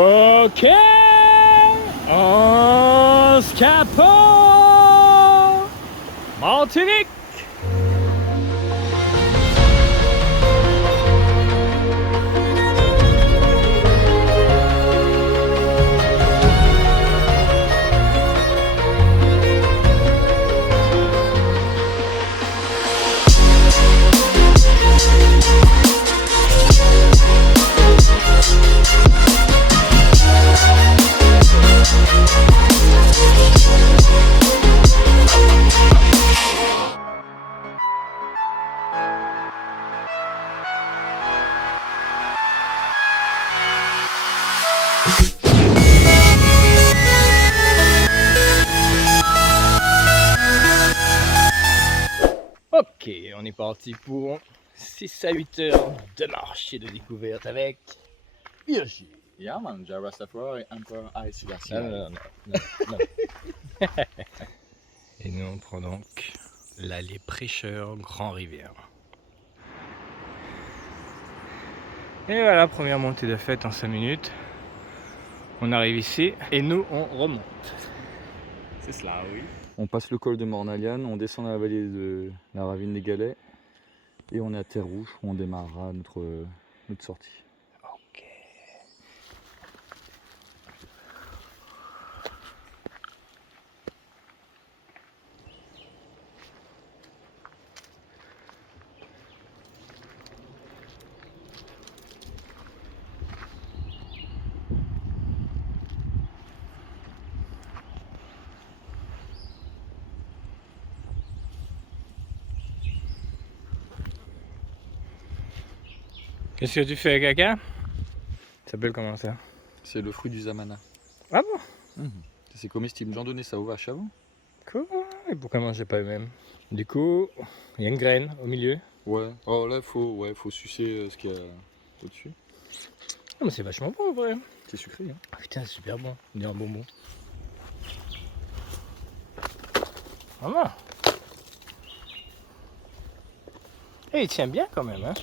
Ok, on scapot Martinique. Ok, on est parti pour 6 à 8 heures de marche et de découverte avec Virgile. Ja man, Jah Rastafari, Emperor Haile Selassie. Non. Et nous on prend donc l'allée Prêcheur Grand Rivière. Et voilà, première montée de fête en 5 minutes. On arrive ici et nous on remonte. C'est cela, oui. On passe le col de Mornaliane, on descend dans la vallée de la ravine des Galets et on est à Terre Rouge où on démarrera notre sortie. Ok. Qu'est-ce que tu fais, caca? Ça s'appelle comment ça? C'est le fruit du zamana. Ah bon? C'est comestible, j'en donnais ça aux vaches avant. Cool. Et pourquoi manger pas eux-mêmes? Du coup, il y a une graine au milieu. Ouais, oh là faut sucer ce qu'il y a au-dessus. Ah mais c'est vachement bon en vrai. C'est sucré hein. Ah, putain, c'est super bon. On dirait un bonbon. Maman. Et il tient bien quand même, hein.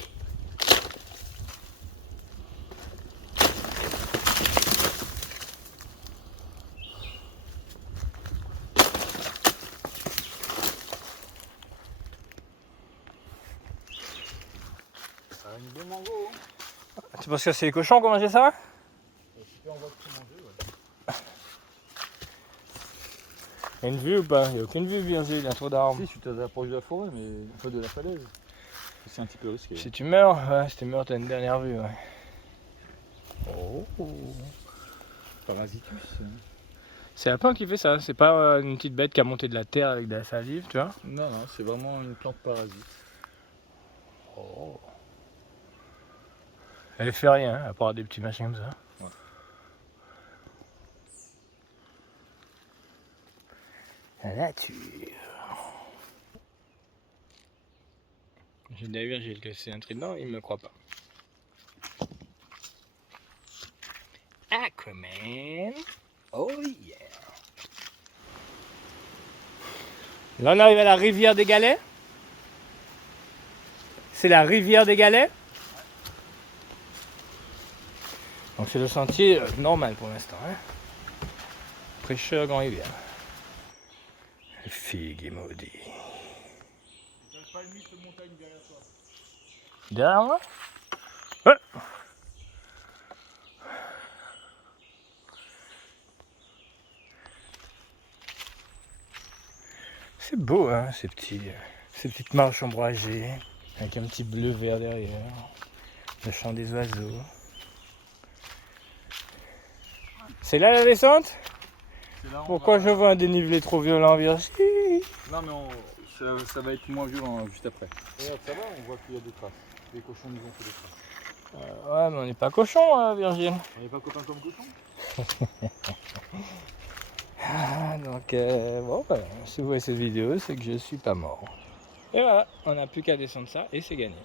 Ça a une bonne mango. Tu penses que c'est les cochons qui ont mangé ça? Super, on va tout manger, ouais. Il y a une vue ou pas? Il n'y a aucune vue, Virgile, il y a trop d'arbres. Si, tu t'approches de la forêt, mais pas de la falaise. C'est un petit peu risqué. Si tu meurs, ouais, si tu meurs, t'as une dernière vue, ouais. Oh. Parasitus. C'est lapin qui fait ça, c'est pas une petite bête qui a monté de la terre avec de la salive, tu vois? Non, c'est vraiment une plante parasite. Oh. Elle fait rien, à part des petits machins comme ça. Ouais. La nature. J'ai dit à Virgile que c'est un trident, il me croit pas. Aquaman. Oh yeah. Là on arrive à la rivière des Galets. C'est la rivière des Galets. Donc c'est le sentier normal pour l'instant. Hein. Prêcheur Grand Rivière. Figue et maudit. Pas une mythe de montagne derrière toi. Derrière moi? Ouais. C'est beau hein, ces petites marches ombragées, avec un petit bleu vert derrière, le chant des oiseaux. C'est là la descente? Là, Pourquoi je vois un dénivelé trop violent, Virgile? Non mais ça va être moins violent juste après. Regarde, ça va, on voit qu'il y a des traces. Les cochons nous ont fait des traces. Ouais mais on n'est pas cochon hein, Virgile. On n'est pas copains comme cochons. Ah, donc bon bah, si vous voyez cette vidéo, c'est que je suis pas mort. Et voilà, on n'a plus qu'à descendre ça et c'est gagné.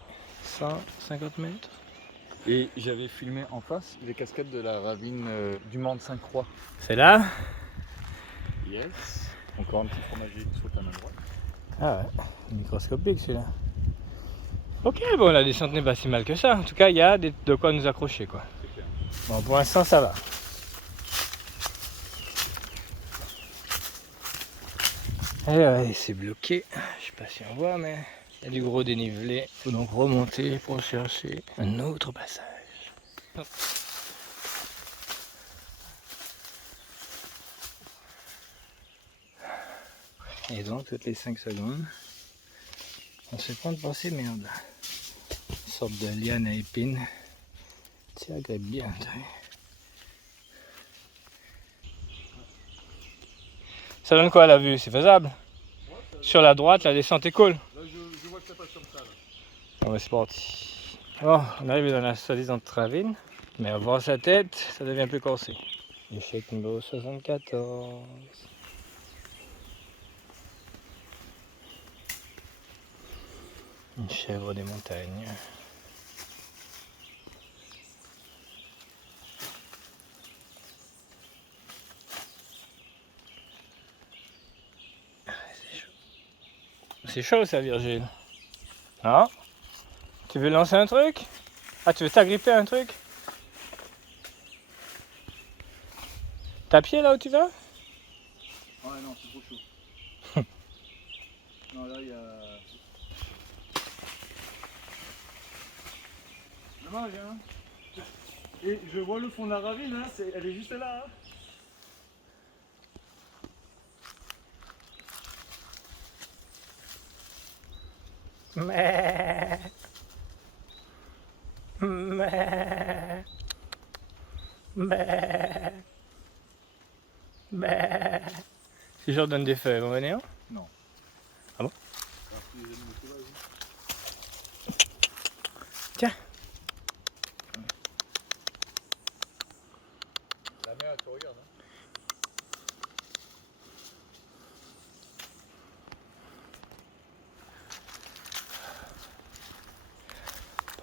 150 mètres. Et j'avais filmé en face les cascades de la ravine du Mans de Sainte-Croix. C'est là? Yes. Encore un petit fromager qui saute à main droite. Ah ouais, microscopique celui-là. Ok, bon la descente n'est pas si mal que ça. En tout cas, il y a de quoi nous accrocher quoi. C'est clair. Bon, pour l'instant ça va. Et c'est bloqué. Je sais pas si on voit, mais il y a du gros dénivelé. Il faut donc remonter pour chercher un autre passage. Hop. Et donc, toutes les 5 secondes, on se prend de penser merde. Une sorte de liane à épines. Ça agrippe bien. Ça donne quoi la vue? C'est faisable? Sur la droite, la descente est cool. Là, je vois que ça passe comme ça. Là. Ah ouais, c'est parti. Bon, on arrive dans la soi-disant ravine, mais à voir sa tête, ça devient plus corsé. Échec numéro 74. Une chèvre des montagnes. C'est chaud ça, Virgile. Non? Tu veux lancer un truc? Ah, tu veux t'agripper à un truc? T'as pied là où tu vas? Ouais, non, c'est trop chaud. Non, là, il y a... Dommage, hein. Et je vois le fond de la ravine, hein, elle est juste là. Hein. Mais... Mais... Mais... Mais... Si je leur donne des feuilles, ils vont venir? Non. Ah bon? Tiens. La mer, tu regardes. Hein.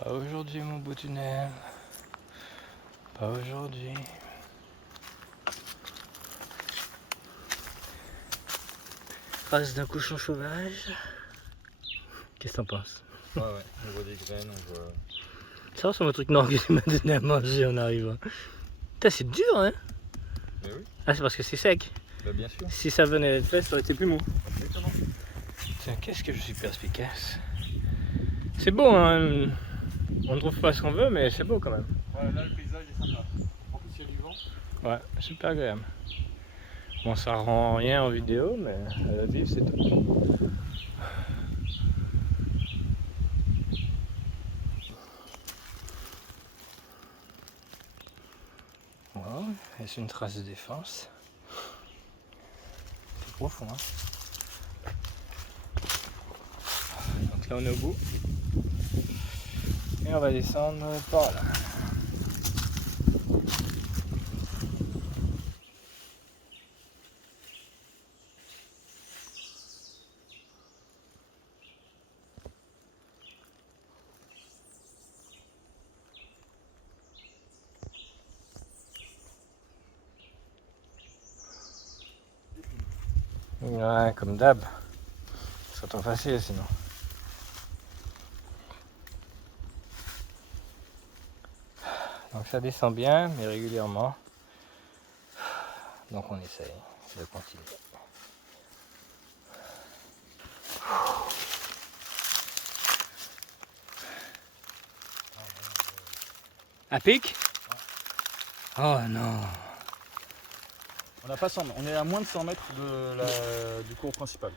Pas aujourd'hui mon beau tunnel. Pas aujourd'hui. Trace d'un cochon sauvage. Qu'est-ce que t'en penses? Ouais, on voit des graines, on voit... Ça c'est mon truc nord que tu m'as donné à manger en arrivant. Putain, c'est dur, hein? Mais oui. Ah, c'est parce que c'est sec. Bah, bien sûr. Si ça venait d'être fait, ça aurait été plus mou. Exactement. Tiens, qu'est-ce que je suis perspicace. C'est beau, hein? On ne trouve pas ce qu'on veut, mais c'est beau quand même. Ouais, là, le paysage est sympa. En plus, il y a du vent. Ouais, super agréable. Bon, ça rend rien en vidéo, mais à la vivre, c'est tout. Voilà, est-ce une trace de défense? C'est profond, hein? Donc là, on est au bout. Et on va descendre par là. Ouais, comme d'hab. Ça tombe facile sinon. Donc ça descend bien, mais régulièrement. Donc on essaye de continuer. À pic? Oh non. On a pas 100, on est à moins de 100 mètres du cours principal.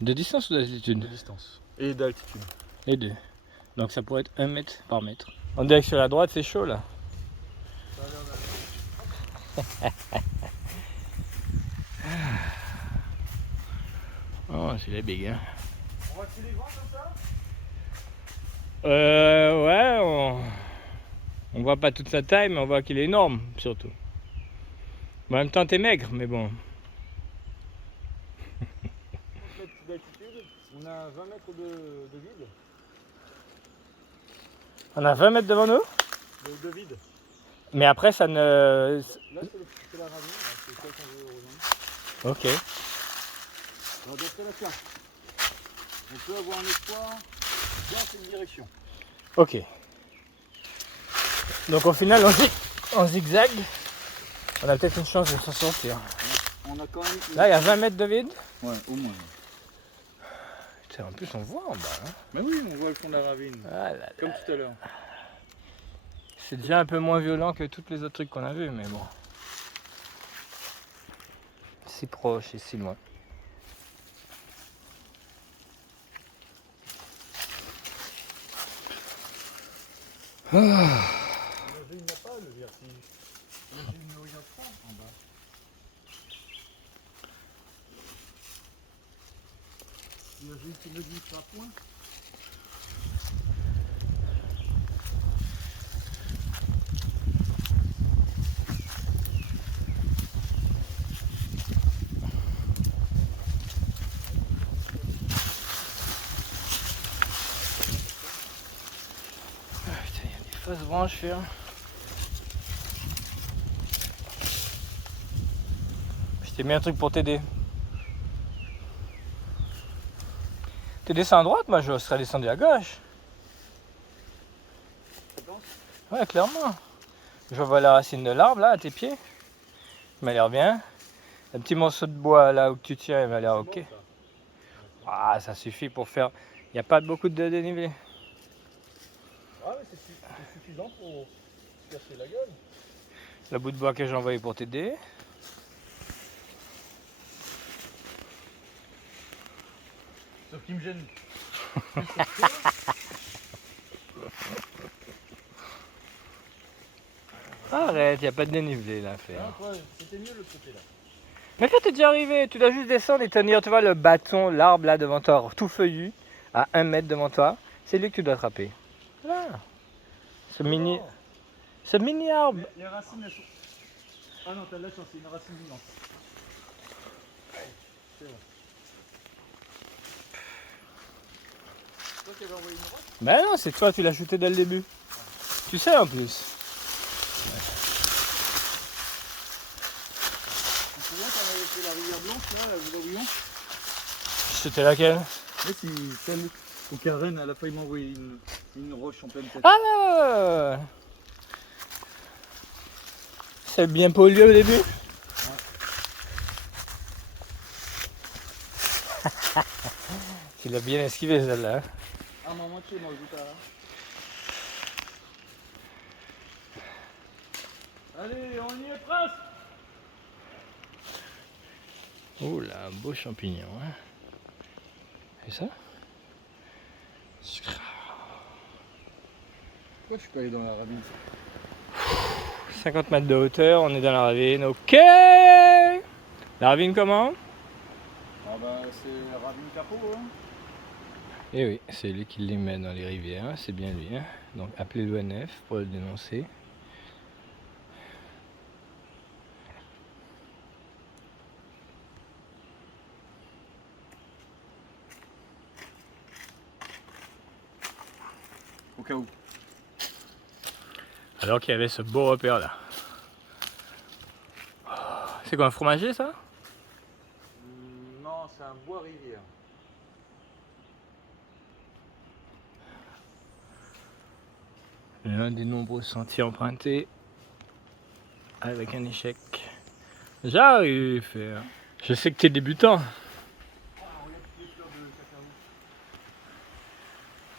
De distance ou d'altitude? De distance. Et d'altitude. Les deux. Donc ça pourrait être 1 mètre par mètre. On dirait que sur la droite c'est chaud là. Oh, c'est la big, hein. On va tuer les grands comme ça? Ouais, on voit pas toute sa taille, mais on voit qu'il est énorme surtout. En même temps, t'es maigre, mais bon. D'altitude, on a 20 mètres de vide. On a 20 mètres devant nous, De vide. mais après ça ne... Là, c'est la ravine, c'est celle qu'on veut rejoindre. Ok. Alors, d'après la carte, on peut avoir un espoir dans cette direction. Ok. Donc au final, en zigzag, on a peut-être une chance de s'en sortir. On a quand même... Là, il y a 20 mètres de vide. Ouais, au moins. putain, en plus on voit en bas. Hein. Mais oui, on voit le fond de la ravine. Ah là là. Comme tout à l'heure. C'est déjà un peu moins violent que tous les autres trucs qu'on a vus, mais bon. Si proche et si loin. Il n'a pas le vertige. Il ne regarde pas en bas. L'imagine qu'il ne dit pas point. Putain, il y a des fausses branches là. Je t'ai mis un truc pour t'aider. Tu descends à droite, moi je serais descendu à gauche. Tu penses? Ouais, clairement. Je vois la racine de l'arbre là à tes pieds. Il m'a l'air bien. Un petit morceau de bois là où tu tiens, il m'a l'air ok. Ah, ça suffit pour faire. Il n'y a pas beaucoup de dénivelé. Ah mais c'est suffisant pour se casser la gueule. Le bout de bois que j'ai envoyé pour t'aider. Sauf qu'il me gêne. Arrête, il n'y a pas de dénivelé là à faire. Ah, quoi, c'était mieux le côté là. Mais quand t'es déjà arrivé, tu dois juste descendre et tenir, tu vois le bâton, l'arbre là devant toi, tout feuillu, à 1 mètre devant toi. C'est lui que tu dois attraper. Voilà. Ce mini arbre. Les racines elles sont. Ah non, t'as de la chance, c'est une racine immense. C'est bon. Toi qui avais envoyé une roche? Ben non, c'est toi, tu l'as shooté dès le début. Tu sais en plus. Tu te souviens quand on avait fait la rivière blanche là, la Bouillon? C'était laquelle? Oui, c'est celle où Karen elle a failli m'envoyer une roche en pleine tête. Ah là. C'est bien pollué au début. Tu l'as bien esquivé celle-là. Hein. Ah, maman, moitié, moi, je goûte à. Allez, on y est presque! Oh là, un beau champignon. Hein. Et ça? Pourquoi je suis pas allé dans la ravine? 50 mètres de hauteur, on est dans la ravine. Ok! La ravine comment? Ah bah c'est ravine capot hein. Eh oui, c'est lui qui les met dans les rivières, c'est bien lui. Hein. Donc appelez l'ONF pour le dénoncer. Au cas où. Alors qu'il y avait ce beau repère là. C'est quoi un fromager ça? Non, c'est un bois rivière. L'un des nombreux sentiers empruntés avec un échec. J'arrive à faire. Je sais que tu es débutant. Regarde toutes les fleurs de cacao.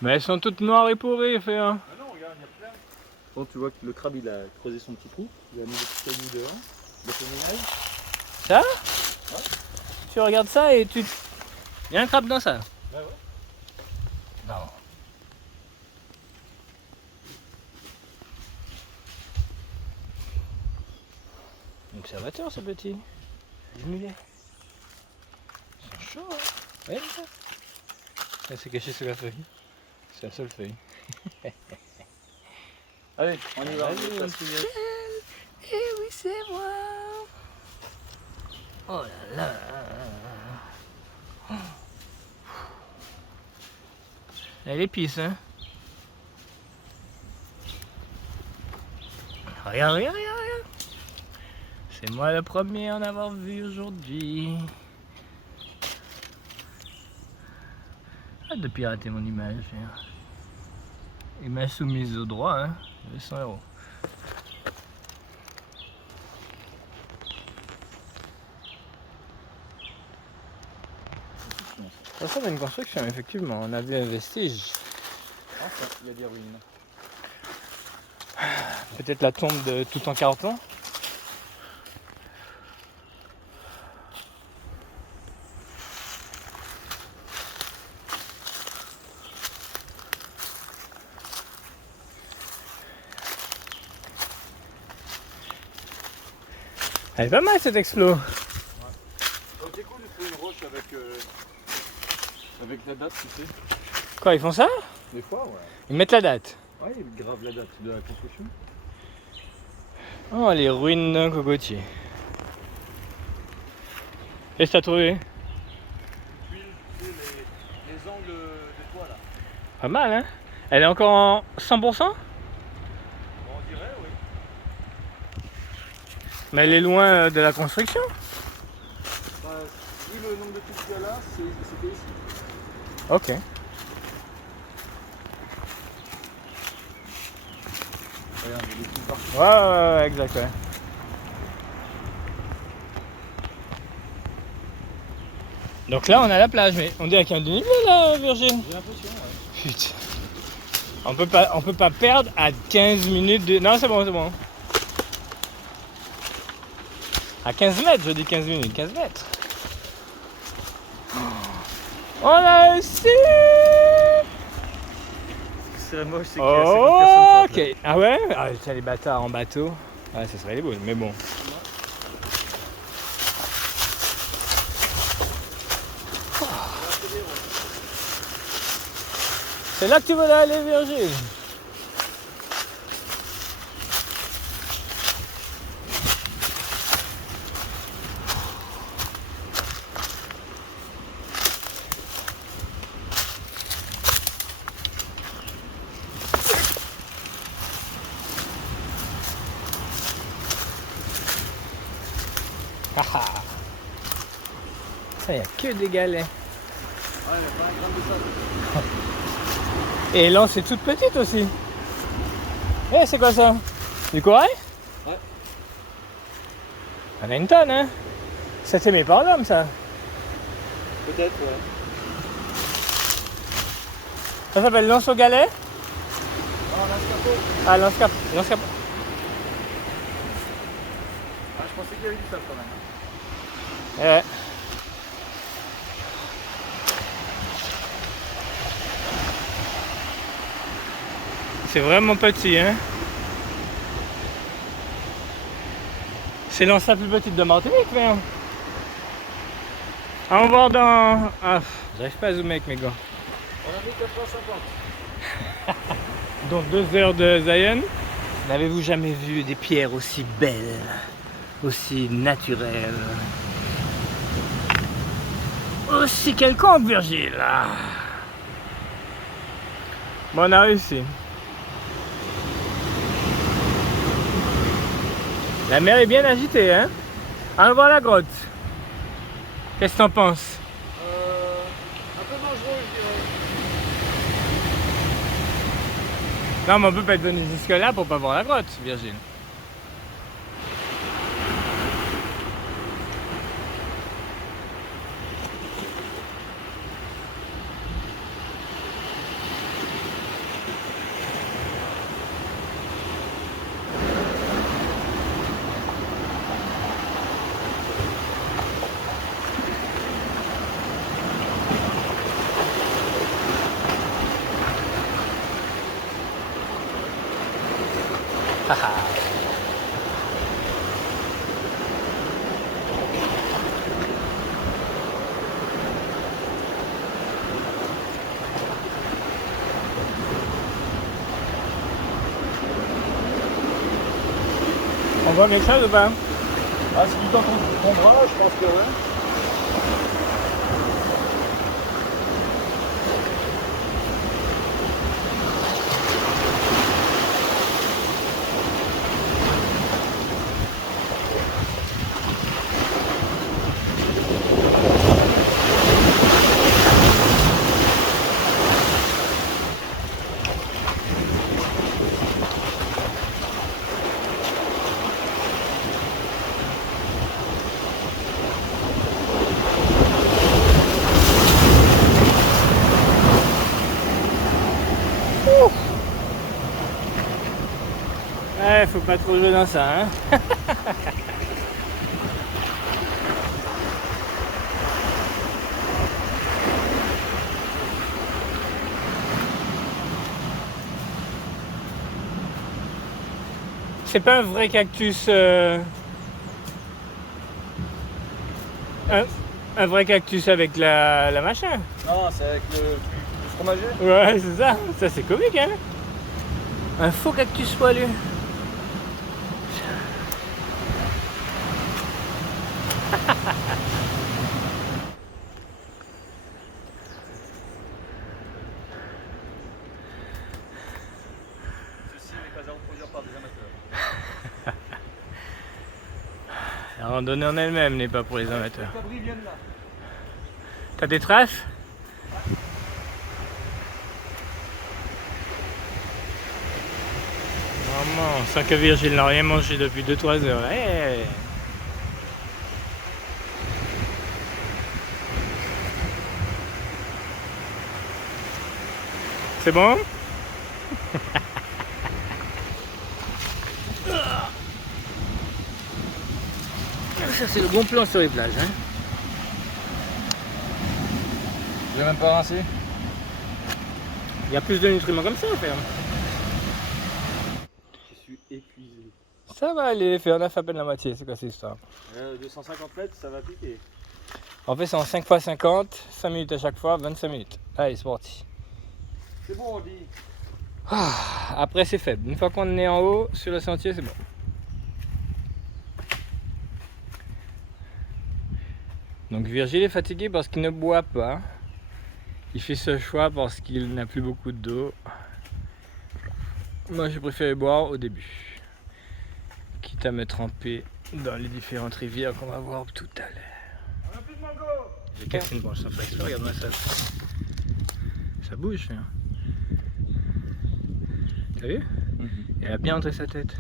Mais elles sont toutes noires et pourries, faire. Ah non, regarde, il y a plein. Bon, tu vois que le crabe il a creusé son petit trou. Il a mis des petits cailloux dehors. Il a fait le ménage. Ça? Ouais. Tu regardes ça et tu. Il y a un crabe dans ça. Bah ouais. Non. Observateur ce petit. Les mulets. Ils sont chauds, hein. Ouais, ça. Elle s'est cachée sous la feuille. C'est la seule feuille. Allez, on y va. Vas-y, mon petit gars. Eh oui, c'est moi. Oh là là. Elle épice, hein. Regarde, regarde, regarde, regarde. C'est moi le premier à en avoir vu aujourd'hui. Hâte de pirater mon image. Hein. Image soumise au droit, hein. 200 €. Ça ressemble à une construction, effectivement. On a vu un vestige. Enfin, il y a des ruines. Peut-être la tombe de Toutankhamon. Elle est pas mal cette explo. C'est cool de trouver une roche avec la date, tu sais. Quoi, ils font ça? Des fois, ouais. Ils mettent la date. Ouais, ils gravent la date de la construction. Oh, les ruines d'un cocotier. Qu'est-ce que t'as trouvé? Tuiles, les angles des toits là. Pas mal, hein? Elle est encore en 100%? Bon, on dirait, oui. Mais elle est loin de la construction. Bah, vu le nombre de tuiles qu'il y a là, c'était ici. Ok. Regarde, il y a des tuiles partout. Ouais, exact, ouais. Donc là, on a la plage, mais on dirait qu'il y a un dénivelé là, Virgile. J'ai l'impression, ouais. Putain. On peut pas perdre à 15 minutes de... Non, c'est bon, c'est bon. À 15 mètres, je dis 15 minutes, 15 mètres. On a aussi... C'est moche, c'est qu'il y a 50 personnes sur la Ok. plage. Ah ouais? Ah, tiens, les bâtards en bateau. Ouais, ça serait les boules, mais bon. C'est là que tu voulais aller, Virgile? Haha. Ça, y a que des galets. Ouais, il n'y a pas un gramme de sable. Et l'anse est toute petite aussi. Eh, c'est quoi ça? Du corail? Ouais. On a une tonne, hein? Ça s'est mis par l'homme, ça. Peut-être, ouais. Ça s'appelle l'anse au galet? Non, l'escabeau. Ah, l'anse cap. Ah, je pensais qu'il y avait du sable quand même. Ouais. C'est vraiment petit, hein? C'est l'anse la plus petite de Martinique, mais... On va voir dans... Ah, j'arrive pas à zoomer avec mes gars. On a mis 450. Donc 2 heures de Zion. N'avez-vous jamais vu des pierres aussi belles, aussi naturelles, aussi quelconques, Virgile? Bon, on a réussi. La mer est bien agitée, hein? Allons voir la grotte. Qu'est-ce que t'en penses? Un peu dangereux, je dirais. Non, mais on peut pas être venu jusque là pour pas voir la grotte, Virgile. On voit quelque chose ou pas? Ah, si du temps qu'on tombera, je pense que ouais. faut pas trop jouer dans ça, hein. C'est pas un vrai cactus. Un vrai cactus avec la machin. Non, c'est avec le fromager. Ouais, c'est ça. Ça, c'est comique, hein. Un faux cactus poilu. Ceci n'est pas à reproduire par des amateurs. La randonnée en elle-même n'est pas pour les amateurs. Les cabris viennent là. T'as des traces? Maman, sans que Virgile n'a rien mangé depuis 2-3 heures. Hey. C'est bon? Ça c'est le bon plan sur les plages, hein. Je vais même pas rincer. Il y a plus de nutriments comme ça à faire. Je suis épuisé. Ça va aller, on a fait à peine la moitié, c'est quoi cette histoire? 250 mètres, ça va piquer. En fait c'est en 5 x 50, 5 minutes à chaque fois, 25 minutes. Allez, c'est parti. C'est bon, on dit. Après c'est faible, une fois qu'on est en haut sur le sentier c'est bon. Donc Virgile est fatigué parce qu'il ne boit pas. Il fait ce choix parce qu'il n'a plus beaucoup d'eau. Moi j'ai préféré boire au début. Quitte à me tremper dans les différentes rivières qu'on va voir tout à l'heure. On a plus de mango. J'ai cassé une branche sans faire exprès, regarde-moi ça. Ça bouge, hein. T'as vu? Elle a bien entré sa tête.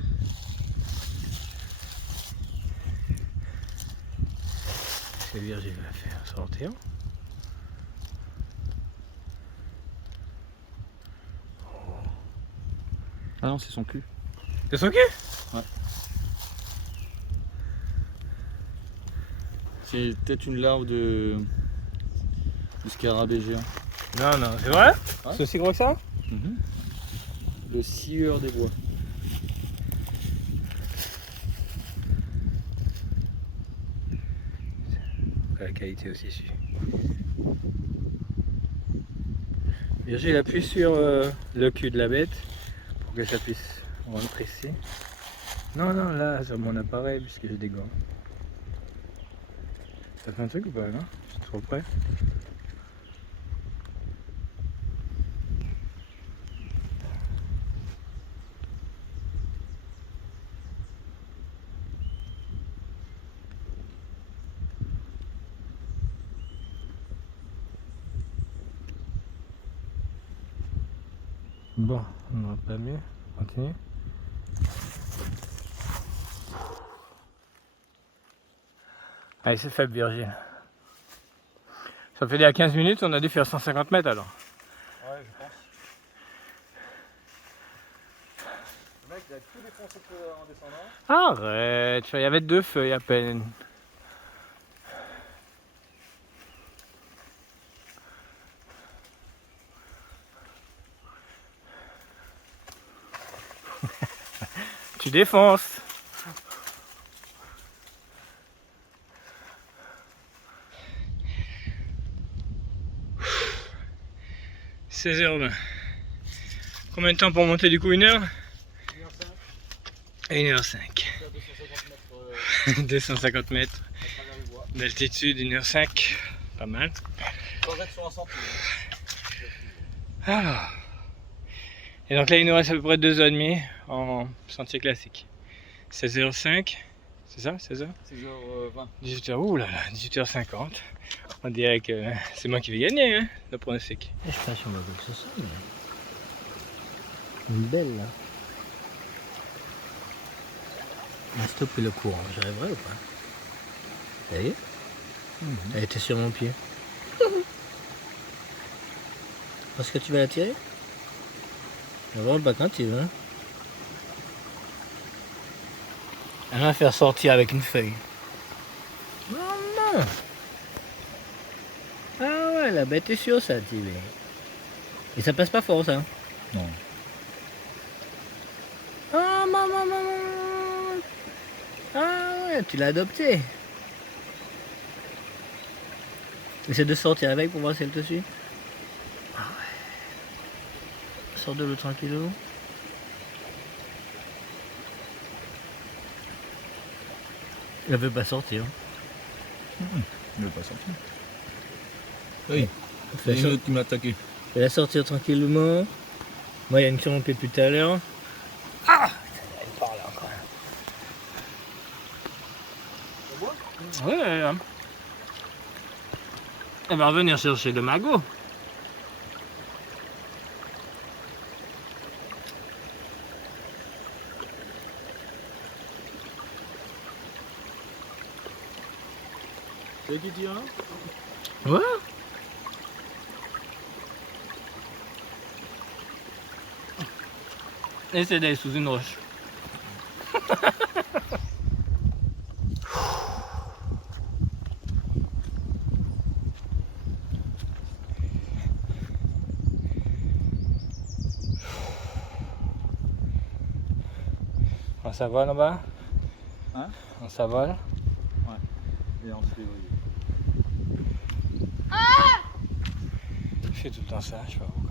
C'est Virgile va faire sortir. Ah non, c'est son cul. C'est son cul? Ouais. C'est peut-être une larve de scarabée géant. Non, non, c'est vrai? Ouais. C'est aussi gros que ça? Le scieur des bois. La qualité aussi suit. Virgile appuie sur le cul de la bête pour que ça puisse rentrer ici. Non, non, là, sur mon appareil, puisque j'ai des gants. Ça fait un truc ou pas, non? Je suis trop près. Bon, on n'aura pas mieux. Continue. Allez, c'est faible, Virgile. Ça fait déjà 15 minutes, on a dû faire 150 mètres alors. Ouais, je pense. Le mec, il a tout défoncé en descendant. Arrête, il y avait 2 feuilles à peine. Tu défonces. « 16h20. Combien de temps pour monter du coup? 1 heure? 1h05. 250 mètres d'altitude, 1h05. Pas mal. Sans être sur un sentier. Alors. Et donc là il nous reste à peu près 2h30 en sentier classique. 16h05, c'est ça? 16h? 16h20. 18h, ouh là là, 18h50. On dirait que c'est moi qui vais gagner, hein, le pronostic. Je sais pas si on va voir que ce soit, mais... Une belle là. On va stopper le courant, j'arriverai ou pas? Vous voyez? Elle était sur mon pied. Est-ce que tu vas la tirer? Elle est vraiment pas craintive, hein? Elle va faire sortir avec une feuille. Maman. Ah ouais, la bête est sûre ça, Tilly. Et ça passe pas fort ça. Non. Ah maman. Ah ouais, tu l'as adopté. Essaie de sortir avec pour voir si elle te suit. Ah ouais. Sors de l'eau tranquillou. Elle veut pas sortir. Il veut pas sortir. Oui, c'est une autre qui m'a attaqué. Fais-la sortir tranquillement. Moi, il y a une qui est montée depuis tout à l'heure. Ah, elle parle encore. Ouais, elle va revenir chercher le magot. C'est qui tire là? Ouais. Essaie d'aller sous une roche. On s'avale en bas? Hein? On s'avale? Et en février. Je fais tout le temps ça, je sais pas pourquoi.